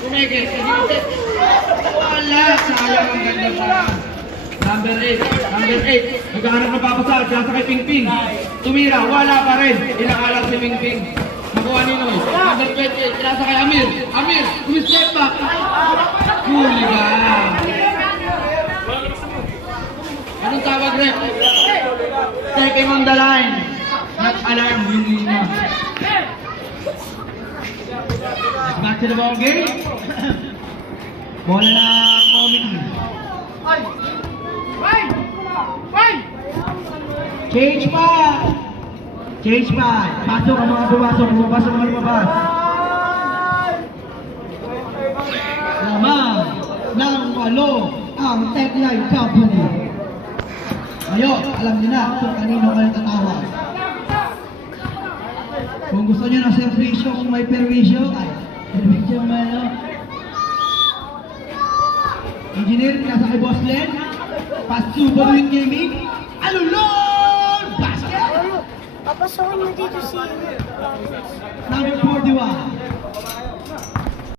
Kumeke. Wala. Sayang ang ganda pa. Number 8. Naghahanap na papasal. Kaya sa kay Pingping. Tumira. Wala pa rin. Inakalat si Pingping. Nakuha ni Noy. Number 28. Kaya sa kay Amir. Step back. Huli ba? Anong tawag, Rep? Taking on the line. Not alarm. Hindi na. Back to the ball game. Bola na Momini. Change pa! Pasok ang mga pumasok. Lumabas ang mga lumabas. Lamang ng 8 ang Techline Company. Ngayon, alam niyo na kung kanino kayo tatawag. Kung gusto niyo ng servisyo, kung may perwisyo, servisyo may engineer, nasa kay Boss Len. Pass to Balwin Gaming. Alulon! Basket! Papasokin mo dito si... Number 41.